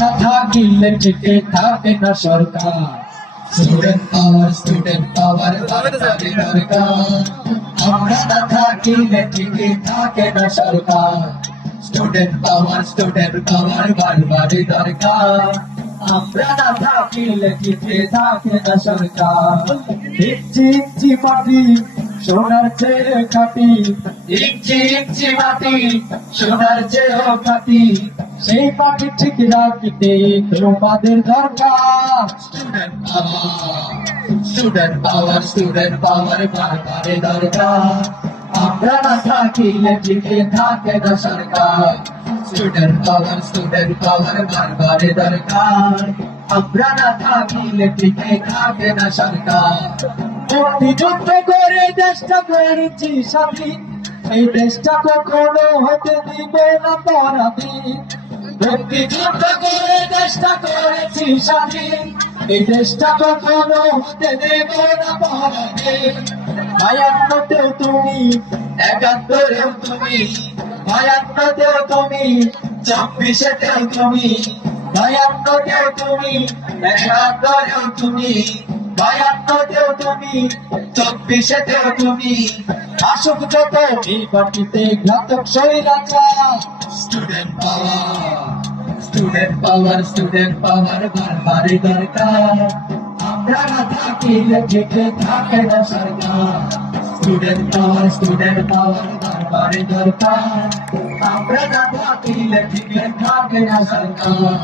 না থাকিলে টিকে থাকে না সরকার। স্টুডেন্ট পাওয়ার বারবারই দরকার। আমরা না থাকিলে টিকে থাকে না সরকার। স্টুডেন্ট পাওয়ার বারবারই দরকার। আমরা না থাকিলে টিকে থাকে না সরকার। ইঞ্চি ইঞ্চি মাটি সোনার চেয়ে খাঁটি, ইঞ্চি ইঞ্চি মাটি সোনার চেয়েও খাঁটি। সেই মাটি ঠিক রাখতে তোমাদের দরকার। স্টুডেন্ট পাওয়ার বারবারই দরকার। আমরা না থাকিলে টিকে থাকে না সরকার। স্টুডেন্ট পাওয়ার বারবারই দরকার। আমরা না থাকিলে টিকে থাকে না সরকার। মুক্তিযুদ্ধ করে দেশটা করেছি স্বাধীন, এই দেশটা কখনো হতে দিব না পরাধীন। মুক্তিযুদ্ধ করে দেশটা করেছি স্বাধীন, এই দেশটা কখনো হতে দেব না পরাধীন। 52তেও তুমি, 71-এও তুমি, 52তেও তুমি, 24-এতেও তুমি, 52তেও তুমি, 71-এও তুমি, 52তেও তুমি, 24-এতেও তুমি। আসুক যত এই মাটিতে ঘাতক স্বৈরাচার। স্টুডেন্ট পাওয়ার বারবারই দরকার। আমরা না থাকিলে টিকে থাকে না সরকার। স্টুডেন্ট পাওয়ার বারবারই দরকার। আমরা না থাকিলে টিকে থাকে না সরকার।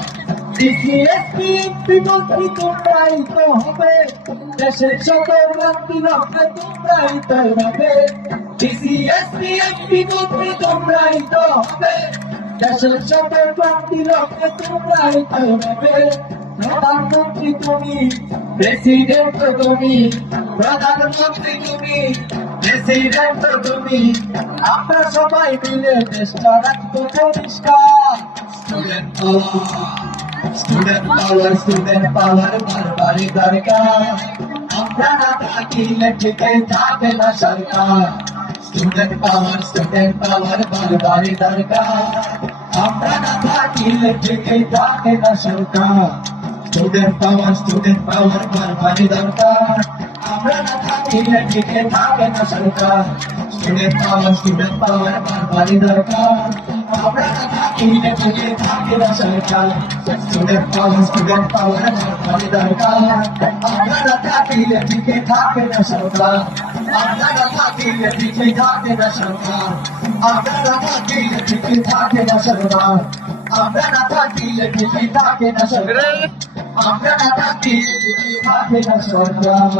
ডিসিএসপি বিমন্ত্রী তোমরাই তো হবে, দেশের সকল ক্রান্তি লক্ষ্যে তোমরাই তো হবে। ডিসিএসপি বিমন্ত্রী তোমরাই তো হবে, দেশের সকল ক্রান্তি লক্ষ্যে তোমরাই তো হবে। প্রধানমন্ত্রী তুমি, প্রেসিডেন্ট তুমি, প্রধানমন্ত্রী তুমি, প্রেসিডেন্ট তুমি। আমরা সবাই মিলে দেশটা রাখবো পরিষ্কার। স্টুডেন্ট পাওয়ার বারবারই দরকার। আমরা না থাকিলে টিকে থাকে না সরকার। স্টুডেন্ট পাওয়ার বারবারই দরকার। আমরা না থাকিলে টিকে থাকে না সরকার। স্টুডেন্ট পাওয়ার বারবারই দরকার। আমরা না থাকিলে টিকে থাকে না সরকার। স্টুডেন্ট পাওয়ার বারবারই দরকার। আমরা না থাকিলে টিকে থাকে না সরকার। স্টুডেন্ট পাওয়ার বারবারই দরকার। আমরা না থাকিলে টিকে থাকে না সরকার। আমরা না থাকিলে টিকে থাকে না সরকার। আমরা না থাকিলে টিকে থাকে না সরকার। আমরা না থাকিলে টিকে থাকে না সরকার। আমরা না থাকিলে টিকে থাকে না সরকার।